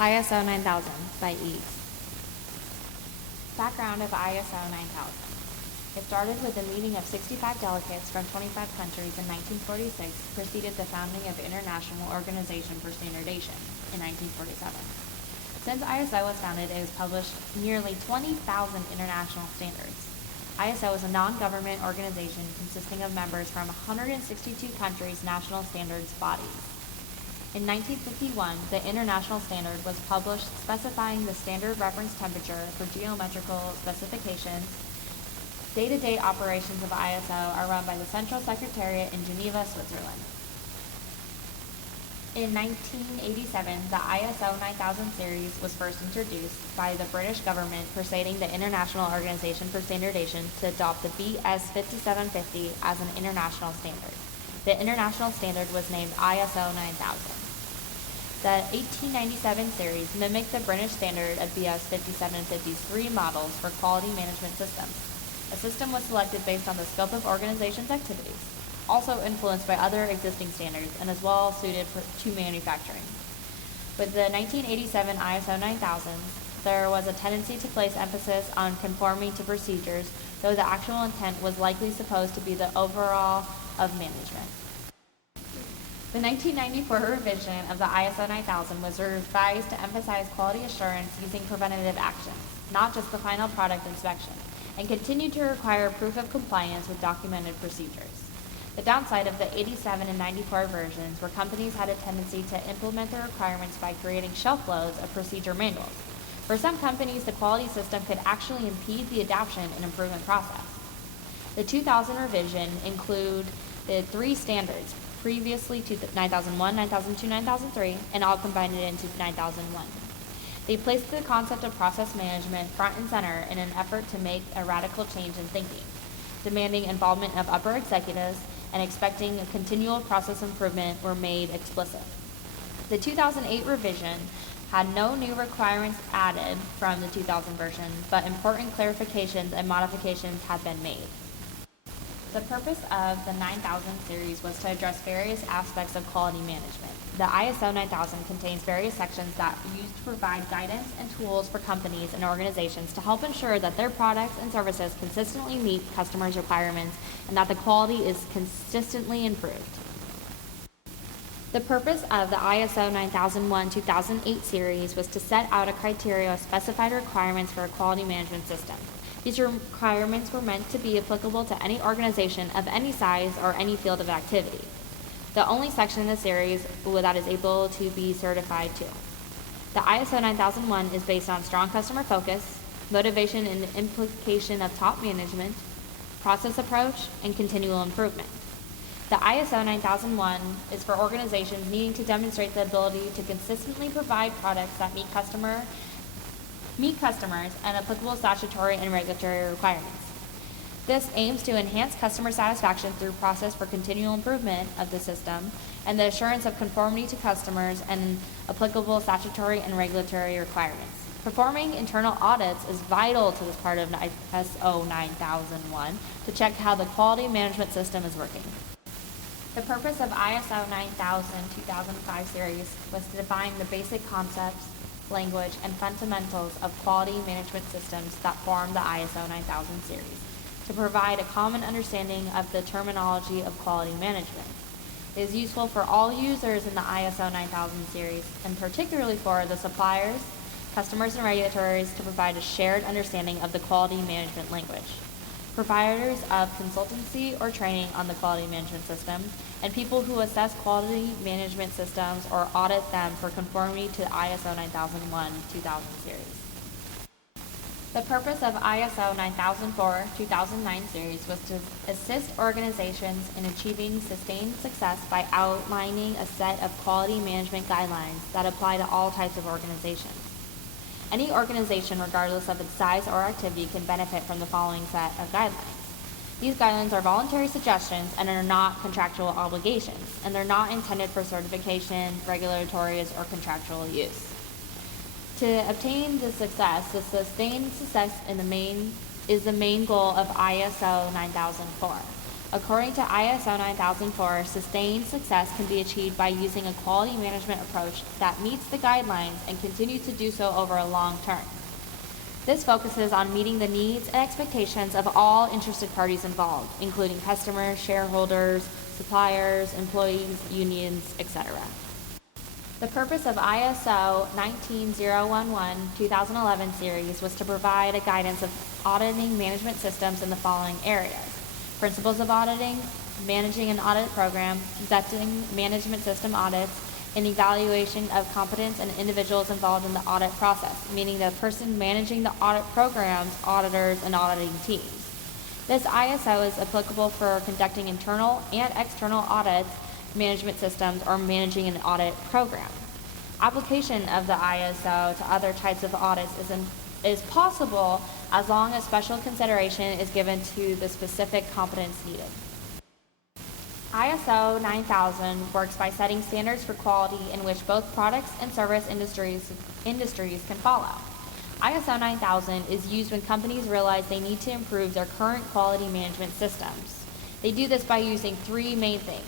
ISO 9000 by Eags. Background of ISO 9000. It started with a meeting of 65 delegates from 25 countries in 1946, preceded the founding of the International Organization for Standardization in 1947. Since ISO was founded, it has published nearly 20,000 international standards. ISO is a non-government organization consisting of members from 162 countries' national standards bodies. In 1951, the international standard was published specifying the standard reference temperature for geometrical specifications. Day-to-day operations of ISO are run by the Central Secretariat in Geneva, Switzerland. In 1987, the ISO 9000 series was first introduced by the British government, persuading the International Organization for Standardization to adopt the BS 5750 as an international standard. The international standard was named ISO 9000. The 1897 series mimicked the British standard of BS 5750's three models for quality management systems. A system was selected based on the scope of organization's activities, also influenced by other existing standards, and is well suited to manufacturing. With the 1987 ISO 9000, there was a tendency to place emphasis on conforming to procedures, though the actual intent was likely supposed to be the overall of management. The 1994 revision of the ISO 9000 was revised to emphasize quality assurance using preventative actions, not just the final product inspection, and continued to require proof of compliance with documented procedures. The downside of the 87 and 94 versions were companies had a tendency to implement the requirements by creating shelf loads of procedure manuals. For some companies, the quality system could actually impede the adoption and improvement process. The 2000 revision included three standards, previously to 9001, 9002, 9003, and all combined it into 9001. They placed the concept of process management front and center in an effort to make a radical change in thinking, demanding involvement of upper executives and expecting a continual process improvement were made explicit. The 2008 revision had no new requirements added from the 2000 version, but important clarifications and modifications had been made. The purpose of the 9000 series was to address various aspects of quality management. The ISO 9000 contains various sections that are used to provide guidance and tools for companies and organizations to help ensure that their products and services consistently meet customers' requirements and that the quality is consistently improved. The purpose of the ISO 9001-2008 series was to set out a criteria of specified requirements for a quality management system. These requirements were meant to be applicable to any organization of any size or any field of activity. The only section in the series that is able to be certified to. The ISO 9001 is based on strong customer focus, motivation and implication of top management, process approach, and continual improvement. The ISO 9001 is for organizations needing to demonstrate the ability to consistently provide products that meet customers and applicable statutory and regulatory requirements. This aims to enhance customer satisfaction through process for continual improvement of the system and the assurance of conformity to customers and applicable statutory and regulatory requirements. Performing internal audits is vital to this part of ISO 9001 to check how the quality management system is working. The purpose of ISO 9000-2005 series was to define the basic concepts, language, and fundamentals of quality management systems that form the ISO 9000 series, to provide a common understanding of the terminology of quality management. It is useful for all users in the ISO 9000 series, and particularly for the suppliers, customers, and regulators to provide a shared understanding of the quality management language. Providers of consultancy or training on the quality management system, and people who assess quality management systems or audit them for conformity to the ISO 9001-2000 series. The purpose of ISO 9004-2009 series was to assist organizations in achieving sustained success by outlining a set of quality management guidelines that apply to all types of organizations. Any organization, regardless of its size or activity, can benefit from the following set of guidelines. These guidelines are voluntary suggestions and are not contractual obligations, and they're not intended for certification, regulatory, or contractual use. To obtain the sustained success is the main goal of ISO 9004. According to ISO 9004, sustained success can be achieved by using a quality management approach that meets the guidelines and continues to do so over a long term. This focuses on meeting the needs and expectations of all interested parties involved, including customers, shareholders, suppliers, employees, unions, etc. The purpose of ISO 19011-2011 series was to provide a guidance of auditing management systems in the following areas: principles of auditing, managing an audit program, conducting management system audits, and evaluation of competence and individuals involved in the audit process, meaning the person managing the audit programs, auditors, and auditing teams. This ISO is applicable for conducting internal and external audits, management systems, or managing an audit program. Application of the ISO to other types of audits is possible as long as special consideration is given to the specific competence needed. ISO 9000 works by setting standards for quality in which both products and service industries can follow. ISO 9000 is used when companies realize they need to improve their current quality management systems. They do this by using three main things.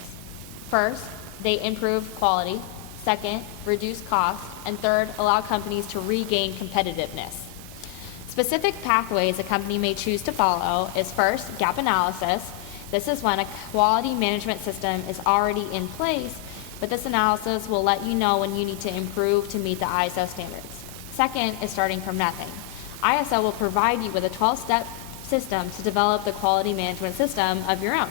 First, they improve quality. Second, reduce costs. And third, allow companies to regain competitiveness. Specific pathways a company may choose to follow is first, gap analysis. This is when a quality management system is already in place, but this analysis will let you know when you need to improve to meet the ISO standards. Second is starting from nothing. ISO will provide you with a 12-step system to develop the quality management system of your own.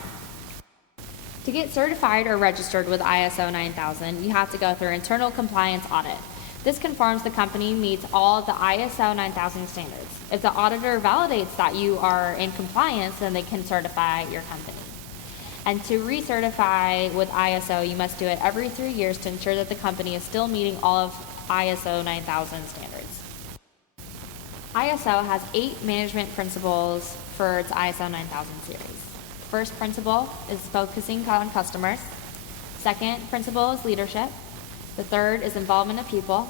To get certified or registered with ISO 9000, you have to go through internal compliance audit. This confirms the company meets all of the ISO 9000 standards. If the auditor validates that you are in compliance, then they can certify your company. And to recertify with ISO, you must do it every 3 years to ensure that the company is still meeting all of ISO 9000 standards. ISO has 8 management principles for its ISO 9000 series. First principle is focusing on customers. Second principle is leadership. The third is involvement of people.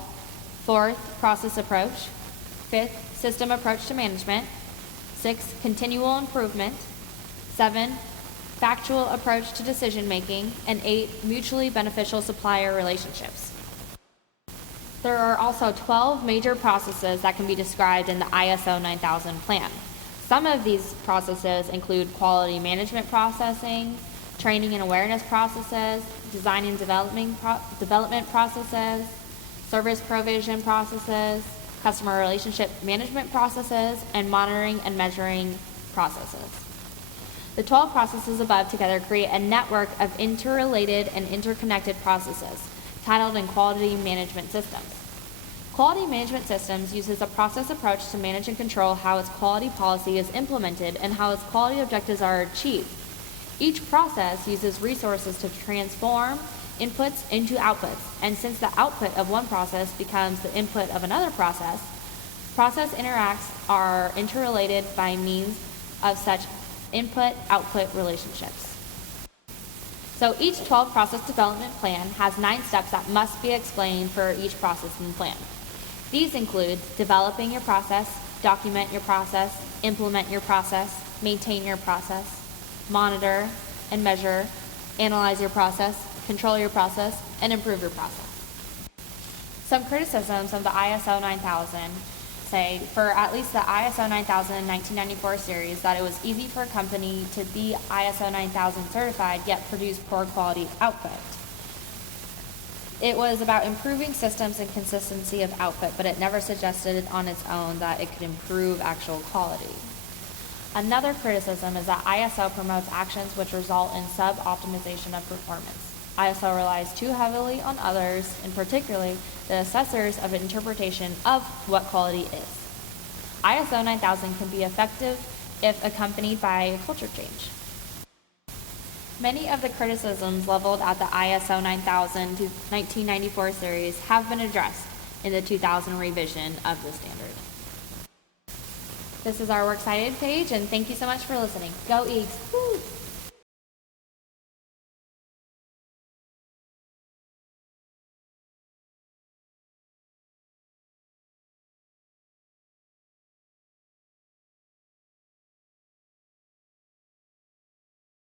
Fourth, process approach. Fifth, system approach to management. Sixth, continual improvement. 7, factual approach to decision making. And 8, mutually beneficial supplier relationships. There are also 12 major processes that can be described in the ISO 9000 plan. Some of these processes include quality management processing, training and awareness processes, design and development processes, service provision processes, customer relationship management processes, and monitoring and measuring processes. The 12 processes above together create a network of interrelated and interconnected processes, titled in Quality Management Systems. Quality Management Systems uses a process approach to manage and control how its quality policy is implemented and how its quality objectives are achieved. Each process uses resources to transform inputs into outputs, and since the output of one process becomes the input of another process interacts are interrelated by means of such input-output relationships. So each 12 process development plan has 9 steps that must be explained for each process in the plan. These include developing your process, document your process, implement your process, maintain your process, monitor and measure, analyze your process, control your process, and improve your process. Some criticisms of the ISO 9000 say, for at least the ISO 9000 1994 series, that it was easy for a company to be ISO 9000 certified yet produce poor quality output. It was about improving systems and consistency of output, but it never suggested on its own that it could improve actual quality. Another criticism is that ISO promotes actions which result in sub-optimization of performance. ISO relies too heavily on others, and particularly the assessors of interpretation of what quality is. ISO 9000 can be effective if accompanied by a culture change. Many of the criticisms leveled at the ISO 9000 to 1994 series have been addressed in the 2000 revision of the standard. This is our Works Cited page, and thank you so much for listening. Go Eags! Woo!